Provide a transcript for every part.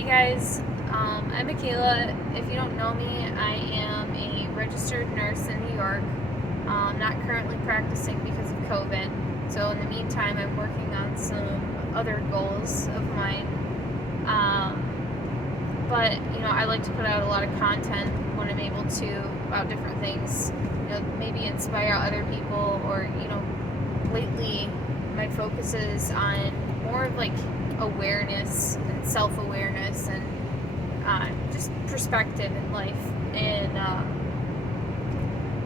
Hey guys, I'm Michaela. If you don't know me, I am a registered nurse in New York. Not currently practicing because of COVID. So in the meantime, I'm working on some other goals of mine. But I like to put out a lot of content when I'm able to about different things. Maybe inspire other people, or lately my focus is on more of like awareness and self-awareness and just perspective in life. And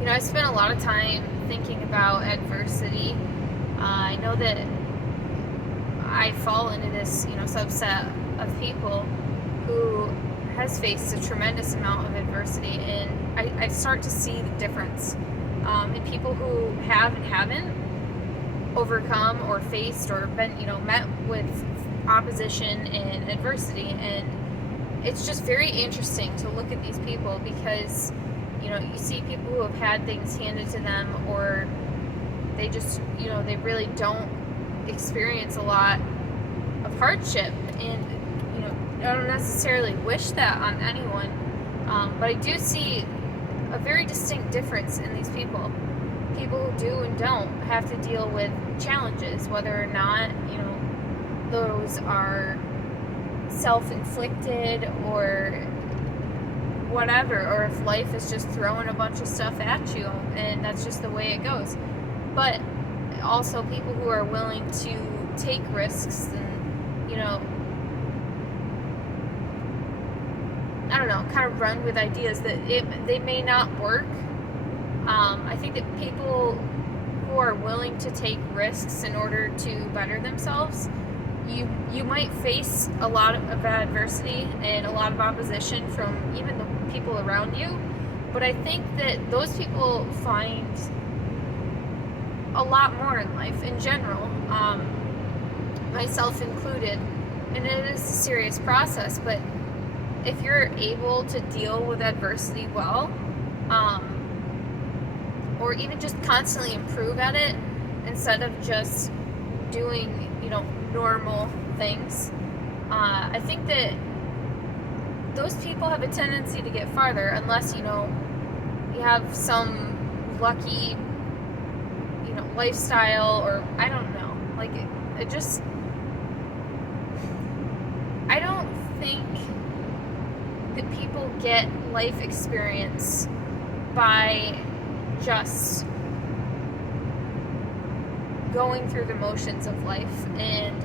I spent a lot of time thinking about adversity. I know that I fall into this subset of people who has faced a tremendous amount of adversity, and I start to see the difference in people who have and haven't overcome or faced or been met with opposition and adversity. And it's just very interesting to look at these people, because you see people who have had things handed to them, or they just they really don't experience a lot of hardship. And I don't necessarily wish that on anyone, but I do see a very distinct difference in these people who do and don't have to deal with challenges, whether or not those are self-inflicted or whatever, or if life is just throwing a bunch of stuff at you and that's just the way it goes. But also people who are willing to take risks and I don't know, kind of run with ideas that they may not work. I think that people who are willing to take risks in order to better themselves, you might face a lot of adversity and a lot of opposition from even the people around you, but I think that those people find a lot more in life in general, myself included. And it is a serious process, but if you're able to deal with adversity well, or even just constantly improve at it instead of just doing normal things, I think that those people have a tendency to get farther, unless you have some lucky lifestyle, or I don't know, like it just, I don't think that people get life experience by just going through the motions of life. And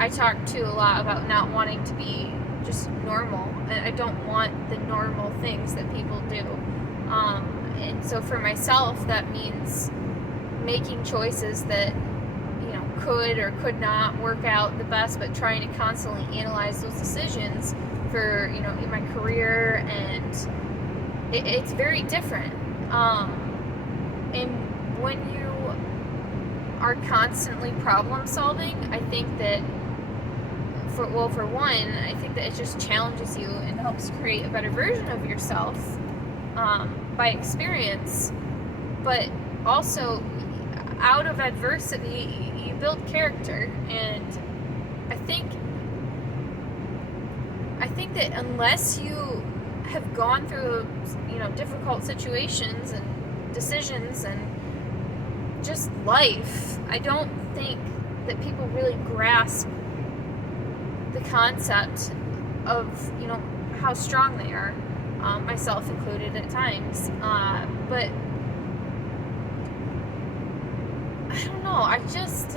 I talk too a lot about not wanting to be just normal, and I don't want the normal things that people do. And so for myself, that means making choices that could or could not work out the best, but trying to constantly analyze those decisions for in my career. And it's very different. And when you are constantly problem solving, I think that for one, I think that it just challenges you and helps create a better version of yourself by experience. But also, out of adversity, you build character. And I think that unless you have gone through difficult situations and decisions and just life, I don't think that people really grasp the concept of how strong they are, myself included at times. But I don't know, I just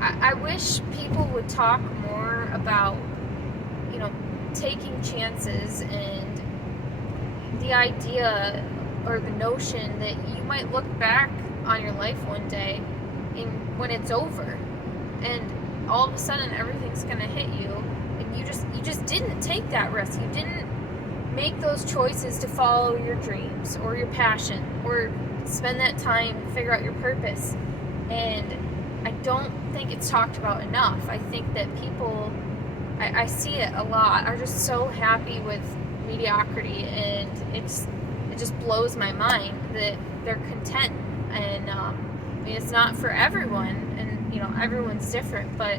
I wish people would talk more about taking chances, and the idea or the notion that you might look back on your life one day and when it's over, and all of a sudden everything's gonna hit you, and you just didn't take that risk. You didn't make those choices to follow your dreams or your passion, or spend that time to figure out your purpose. And I don't think it's talked about enough. I think that people, I see it a lot, are just so happy with mediocrity, and it just blows my mind that they're content. And I mean, it's not for everyone, and everyone's different, but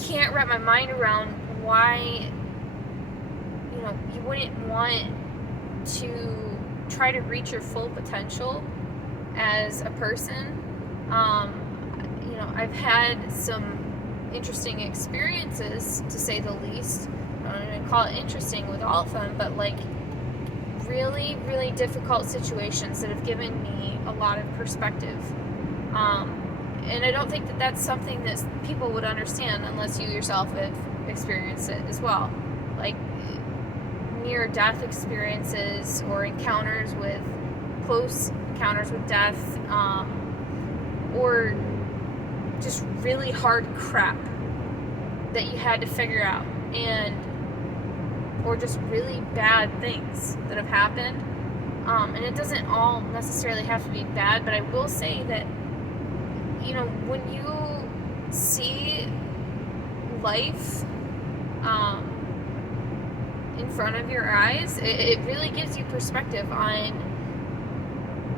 can't wrap my mind around why, you wouldn't want to try to reach your full potential as a person. I've had some interesting experiences, to say the least. I don't even call it interesting with all of them, but like really, really difficult situations that have given me a lot of perspective. And I don't think that that's something that people would understand unless you yourself have experienced it as well. Like near-death experiences or close encounters with death, or just really hard crap that you had to figure out, or just really bad things that have happened. And it doesn't all necessarily have to be bad, but I will say that, when you see life in front of your eyes, it really gives you perspective on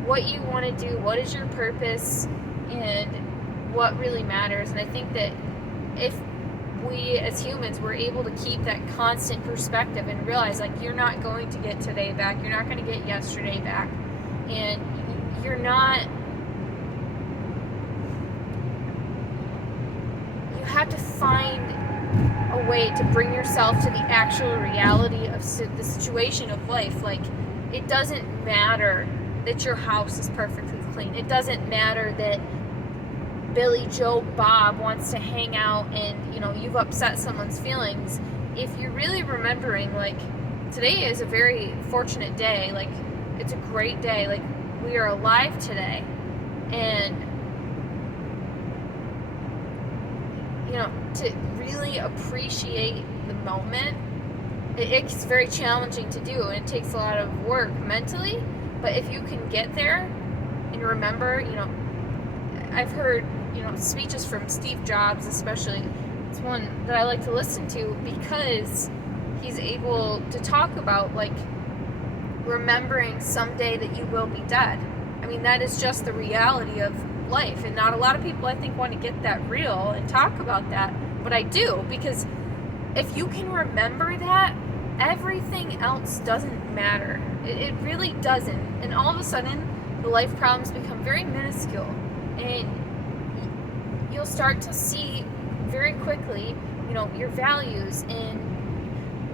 what you want to do, what is your purpose, and what really matters. And I think that if we as humans were able to keep that constant perspective and realize, like, you're not going to get today back, you're not going to get yesterday back, and you have to find a way to bring yourself to the actual reality of the situation of life. Like, it doesn't matter that your house is perfectly clean. It doesn't matter that Billy, Joe, Bob wants to hang out and, you've upset someone's feelings. If you're really remembering, like, today is a very fortunate day, like, it's a great day, like, we are alive today, and, to really appreciate the moment, it's very challenging to do, and it takes a lot of work mentally, but if you can get there and remember, I've heard, speeches from Steve Jobs especially. It's one that I like to listen to because he's able to talk about, like, remembering someday that you will be dead. I mean, that is just the reality of life, and not a lot of people, I think, want to get that real and talk about that, but I do, because if you can remember that, everything else doesn't matter. It really doesn't. And all of a sudden, the life problems become very minuscule, and you'll start to see very quickly, your values and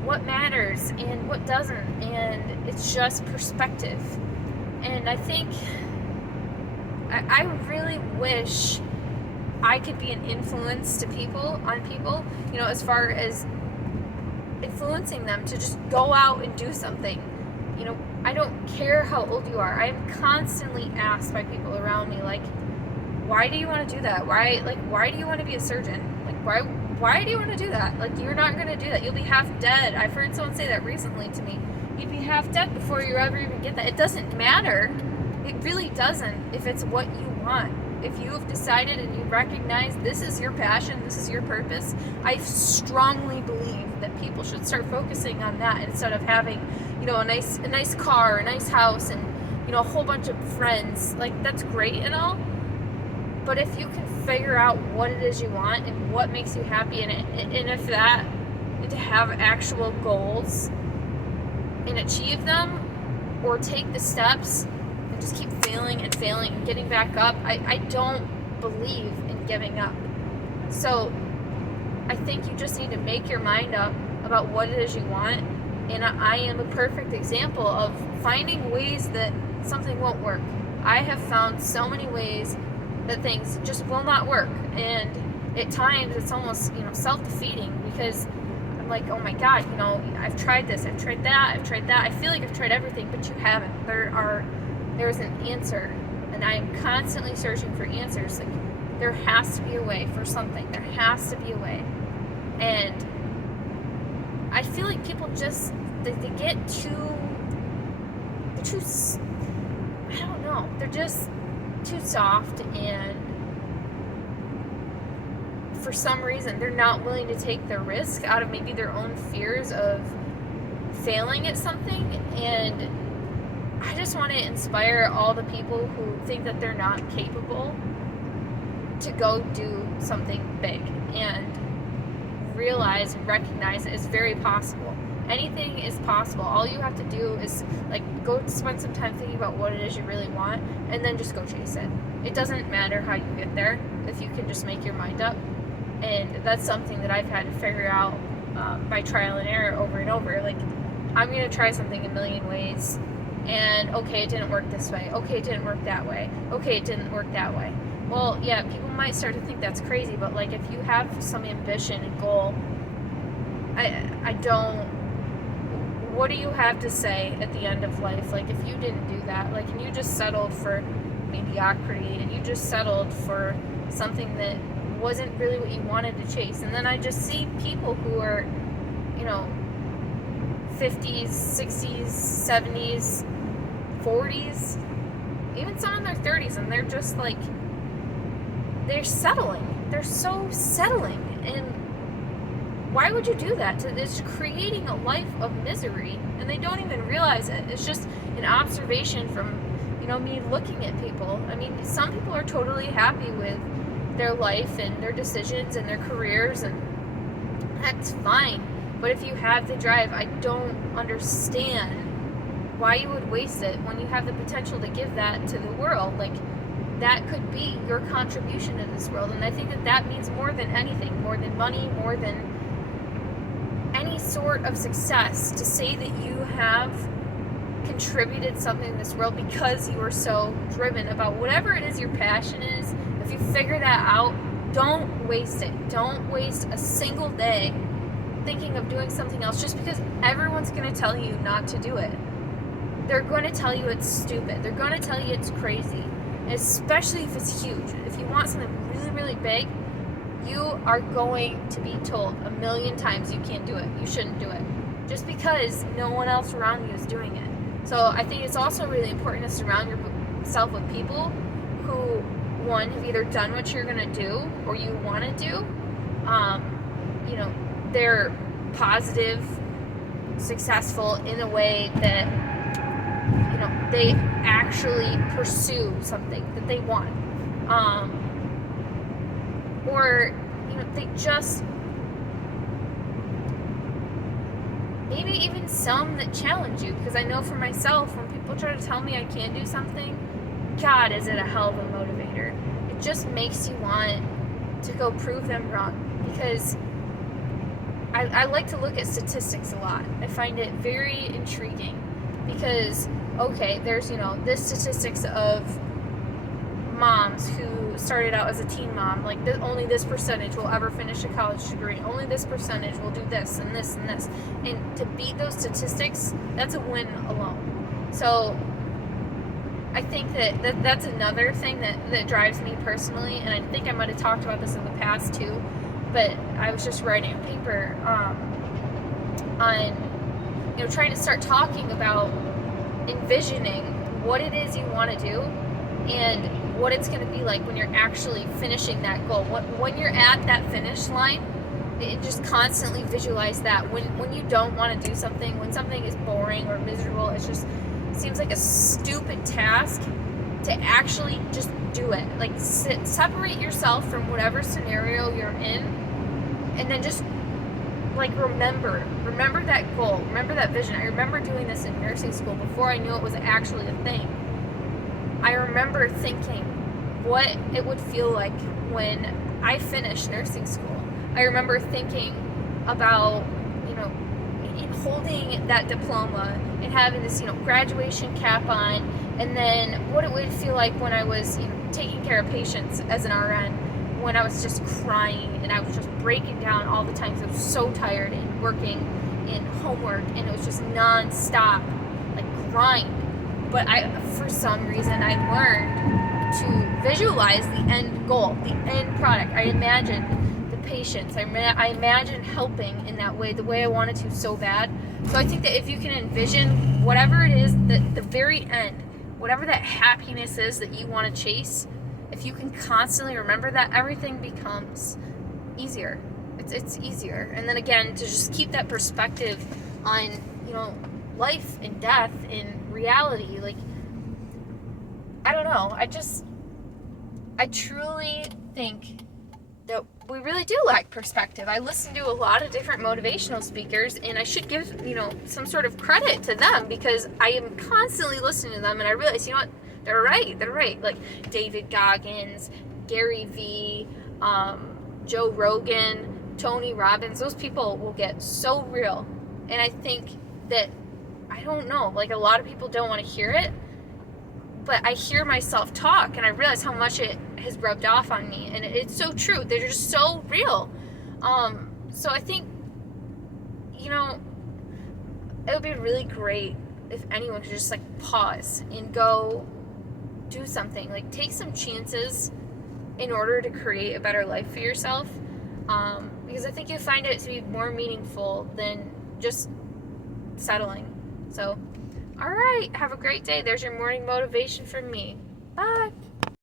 what matters and what doesn't, and it's just perspective. And I think I really wish I could be an influence on people, as far as influencing them to just go out and do something. I don't care how old you are. I'm constantly asked by people around me, like, why do you want to do that? Why do you want to be a surgeon? Like, why do you want to do that? Like, you're not going to do that. You'll be half dead. I've heard someone say that recently to me. You'd be half dead before you ever even get that. It doesn't matter. It really doesn't, if it's what you want. If you have decided and you recognize this is your passion, this is your purpose, I strongly believe that people should start focusing on that instead of having, a nice car, a nice house, and, a whole bunch of friends. Like, that's great and all, but if you can figure out what it is you want and what makes you happy in it, and if that, to have actual goals and achieve them, or take the steps and just keep failing and failing and getting back up, I don't believe in giving up. So I think you just need to make your mind up about what it is you want, and I am a perfect example of finding ways that something won't work. I have found so many ways that things just will not work, and at times it's almost, self-defeating, because I'm like, oh my god, I've tried this, I've tried that, I feel like I've tried everything, but you haven't. There's an answer, and I am constantly searching for answers. Like, there has to be a way for something. There has to be a way. And I feel like people just, they get I don't know, they're just too soft, and for some reason they're not willing to take the risk out of maybe their own fears of failing at something. And I just want to inspire all the people who think that they're not capable to go do something big. And realize and recognize that it's very possible. Anything is possible. All you have to do is like go spend some time thinking about what it is you really want, and then just go chase it. It doesn't matter how you get there if you can just make your mind up. And that's something that I've had to figure out by trial and error over and over. Like, I'm going to try something a million ways, and okay, it didn't work this way. Okay, it didn't work that way. Okay, it didn't work that way. Well, yeah, people might start to think that's crazy, but like if you have some ambition and goal, I don't, what do you have to say at the end of life? Like, if you didn't do that, like, and you just settled for mediocrity, and you just settled for something that wasn't really what you wanted to chase. And then I just see people who are, 50s, 60s, 70s, 40s, even some in their 30s, and they're just like, they're settling. They're so settling. And why would you do that? It's creating a life of misery, and they don't even realize it. It's just an observation from, me looking at people. I mean, some people are totally happy with their life and their decisions and their careers, and that's fine. But if you have the drive, I don't understand why you would waste it when you have the potential to give that to the world. Like, that could be your contribution to this world. And I think that means more than anything, more than money, more than any sort of success, to say that you have contributed something in this world because you are so driven about whatever it is your passion is. If you figure that out, don't waste it. Don't waste a single day thinking of doing something else just because everyone's going to tell you not to do it. They're going to tell you it's stupid. They're going to tell you it's crazy. Especially if it's huge. If you want something really, really big, you are going to be told a million times you can't do it. You shouldn't do it. Just because no one else around you is doing it. So I think it's also really important to surround yourself with people who, one, have either done what you're going to do or you want to do. They're positive, successful in a way that, they actually pursue something that they want. Or, they just, maybe even some that challenge you. Because I know for myself, when people try to tell me I can't do something, God, is it a hell of a motivator. It just makes you want to go prove them wrong. Because I like to look at statistics a lot. I find it very intriguing. Because, okay, there's, this statistics of moms who started out as a teen mom, like only this percentage will ever finish a college degree, only this percentage will do this and this and this, and to beat those statistics, that's a win alone. So I think that's another thing that drives me personally, and I think I might have talked about this in the past too, but I was just writing a paper on trying to start talking about envisioning what it is you want to do and what it's going to be like when you're actually finishing that goal. When you're at that finish line, just constantly visualize that. When you don't want to do something, when something is boring or miserable, it just seems like a stupid task, to actually just do it. Like, separate yourself from whatever scenario you're in, and then just remember that goal, remember that vision. I remember doing this in nursing school before I knew it was actually a thing. I remember thinking what it would feel like when I finished nursing school. I remember thinking about, holding that diploma and having this, graduation cap on, and then what it would feel like when I was, taking care of patients as an RN, when I was just crying and I was just breaking down all the time because I was so tired and working in homework, and it was just non-stop, grind. But for some reason, I learned to visualize the end goal, the end product. I imagined the patients. I imagined helping in that way, the way I wanted to so bad. So I think that if you can envision whatever it is, the very end, whatever that happiness is that you want to chase, if you can constantly remember that, everything becomes easier. It's easier. And then again, to just keep that perspective on, life and death and reality. I don't know. I truly think that we really do lack perspective. I listen to a lot of different motivational speakers, and I should give, some sort of credit to them, because I am constantly listening to them, and I realize, what, they're right. Like David Goggins, Gary Vee, Joe Rogan, Tony Robbins, those people will get so real. And I think that, I don't know, like, a lot of people don't want to hear it, but I hear myself talk, and I realize how much it has rubbed off on me, and it's so true. They're just so real. So I think, it would be really great if anyone could just, like, pause and go do something. Like, take some chances in order to create a better life for yourself, because I think you'll find it to be more meaningful than just settling. So, all right, have a great day. There's your morning motivation from me. Bye.